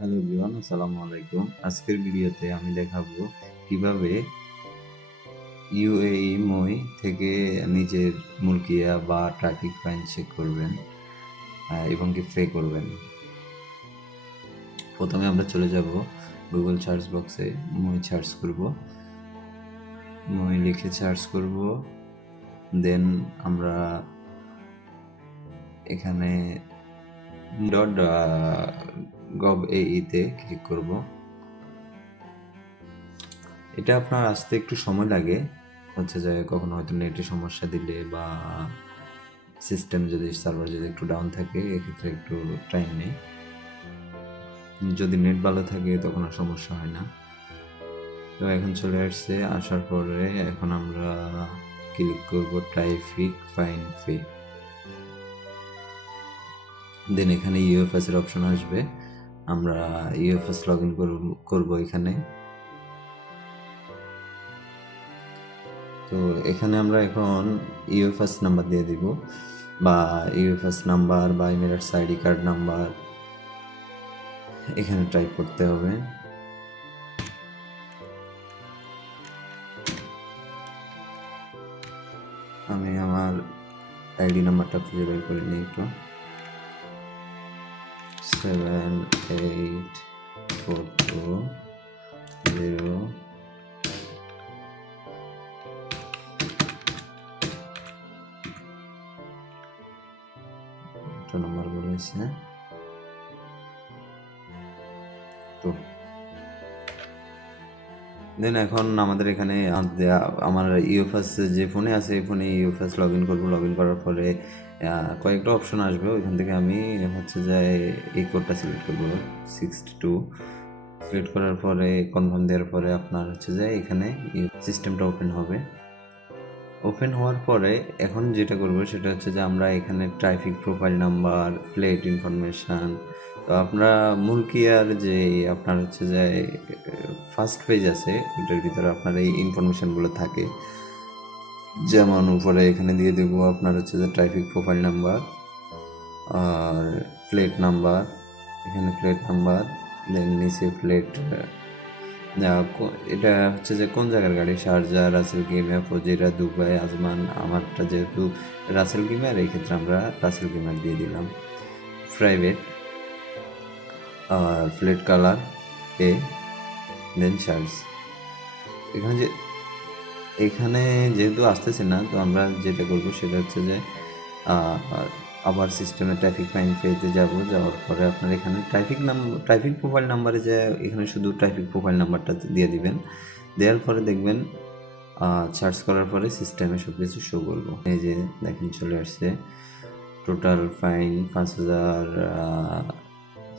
Hello everyone, আসসালামু আলাইকুম। আজকের ভিডিওতে আমি দেখাবো কীভাবে ইউএই মই থেকে নিজের মুলকিয়া বা ট্রাফিক ফাইন চেক করবেন এবং কি পে করবেন। প্রথমে আমরা চলে যাব গুগল সার্চ বক্সে মই সার্চ করব। মই লিখে সার্চ করব দেন আমরা এখানে ডট গভ এইতে ক্লিক করব। এটা আপনার আসতে একটু সময় লাগে। হচ্ছে যে কখনো হয়তো নেটে সমস্যা দিলে বা সিস্টেম যদি সার্ভার যদি একটু ডাউন থাকে, এক্ষেত্রে একটু টাইম নেই। যদি নেট ভালো থাকে, তখন আর সমস্যা হয় না। তো এখন চলে আসছে, আসার পরে এখন আমরা ক্লিক করব ট্রাইফিক ফাইন পে দেন এখানে ইউএফএস এর অপশন আসবে। আমরা ইউএফএস লগ ইন করব এখানে। তো এখানে আমরা এখন ইউএফএস নাম্বার দিয়ে দিব, বা ইউএফএস নাম্বার বা ইমেরাটস আইডি কার্ড নাম্বার এখানে টাইপ করতে হবে। আমি আমার আইডি নাম্বারটা খুঁজে বের করে নিই একটু। Seven eight four two zero নম্বর বলেছে তো দেন এখন আমাদের এখানে আমার ইউএফএস যে ফোনে আছে, এই ফোনে ইউএফএস লগ ইন করব। লগ ইন করার পরে কয়েকটা অপশন আসবে। ওইখান থেকে আমি হচ্ছে যে এই কোডটা সিলেক্ট করব। সিক্সটি টু সিলেক্ট করার পরে কনফার্ম দেওয়ার পরে আপনার হচ্ছে যে এখানে সিস্টেমটা ওপেন হবে। ওপেন হওয়ার পরে এখন যেটা করব, সেটা হচ্ছে যে আমরা এখানে traffic profile number plate information তো আপনারা মুলকিয়ার যে আপনার হচ্ছে যে ফার্স্ট পেজ আছে ওইটার ভিতরে আপনার এই ইনফরমেশানগুলো থাকে। যেমন উপরে এখানে দিয়ে দেবো আপনার হচ্ছে যে ট্রাফিক প্রোফাইল নাম্বার আর প্লেট নাম্বার এখানে প্লেট নাম্বার দেন নিচে প্লেট এটা হচ্ছে যে কোন জায়গার গাড়ি? Sharjah, Ras al Khaimah Fujairah, Dubai, Ajman, আমারটা যেহেতু রাসেল গেমিয়ার এই ক্ষেত্রে আমরা রাসেল গেমিয়ার দিয়ে দিলাম। প্রাইভেট আর প্লেট কালার এ দেন চার্জ এখানে যে, এখানে যেহেতু আসতেছে না, তো আমরা যেটা করব সেটা হচ্ছে যে আবার সিস্টেমে ট্রাফিক ফাইন পেতে যাব। যাওয়ার পরে আপনার এখানে ট্রাফিক নাম্বার ট্রাফিক প্রোফাইল নাম্বারে যে, এখানে শুধু ট্রাফিক প্রোফাইল নাম্বারটা দিয়ে দিবেন। দেওয়ার পরে দেখবেন সার্চ করার পরে সিস্টেমে সব কিছু শো করব। এই যে, দেখেন চলে আসছে। টোটাল ফাইন পাঁচ হাজার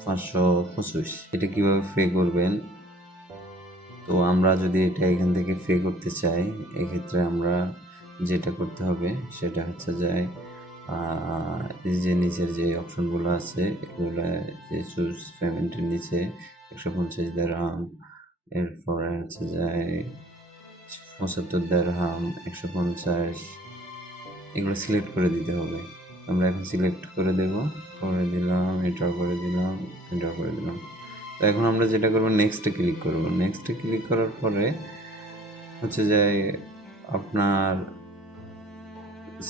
পাঁচশো পঁচিশ। এটা কীভাবে পে করবেন? তো আমরা যদি এটা এখান থেকে পে করতে চাই এক্ষেত্রে আমরা যেটা করতে হবে সেটা হচ্ছে যে আহ, এই যে নিচের যে অপশনগুলো আছে এগুলো যে চুজ পেমেন্টের নিচে একশো পঞ্চাশ দেড়হাম এরপরে হচ্ছে যে পঁচাত্তর দেড়হাম একশো পঞ্চাশ এগুলো সিলেক্ট করে দিতে হবে। আমরা এখন সিলেক্ট করে দেব, করে দিলাম এটাও করে দিলাম এটাও করে দিলাম। তো এখন আমরা যেটা করব নেক্সটে ক্লিক করব। নেক্সটে ক্লিক করার পরে হচ্ছে যে আপনার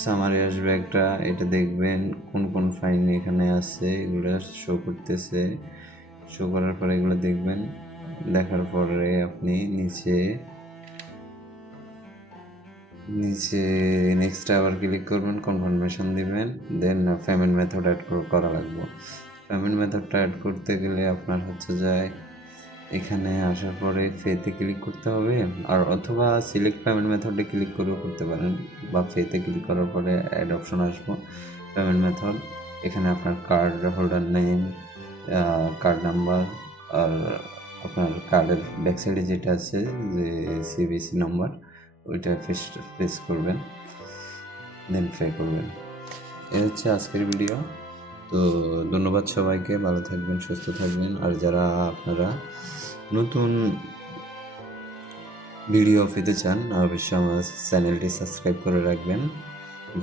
সামারি আসবে একটা, এটা দেখবেন কোন কোন ফাইন এখানে আছে, এগুলো শো করতেছে। শো করার পরে এগুলো দেখবেন, দেখার পরে আপনি নিচে নিচে নেক্সট আবার ক্লিক করবেন কনফার্মেশন দিবেন দেন পেমেন্ট মেথড অ্যাড করা লাগবে। পেমেন্ট মেথডটা অ্যাড করতে গেলে আপনার হচ্ছে যায় এখানে আসার পরে ফেতে ক্লিক করতে হবে, আর অথবা সিলেক্ট পেমেন্ট মেথডে ক্লিক করেও করতে পারেন, বা ফেতে ক্লিক করার পরে অ্যাড অপশন আসব। পেমেন্ট মেথড এখানে আপনার card holder name card number আর আপনার কার্ডের ব্যাক সাইডে যেটা আছে, যে সিবিসি নাম্বার ওইটা ফেস ফেস করবেন দেন পে করবেন। এই হচ্ছে আজকের ভিডিও তো ধন্যবাদ সবাইকে, ভালো থাকবেন, সুস্থ থাকবেন। আর যারা আপনারা নতুন ভিডিও পেতে চান, অবশ্যই আমার চ্যানেলটি সাবস্ক্রাইব করে রাখবেন,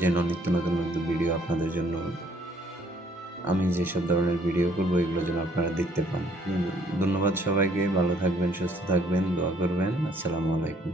যেন নিত্য নতুন নতুন ভিডিও আপনাদের জন্য আমি যেসব ধরনের ভিডিও করব, এগুলো যেন আপনারা দেখতে পান। ধন্যবাদ সবাইকে, ভালো থাকবেন, সুস্থ থাকবেন, দোয়া করবেন। আসসালামু আলাইকুম।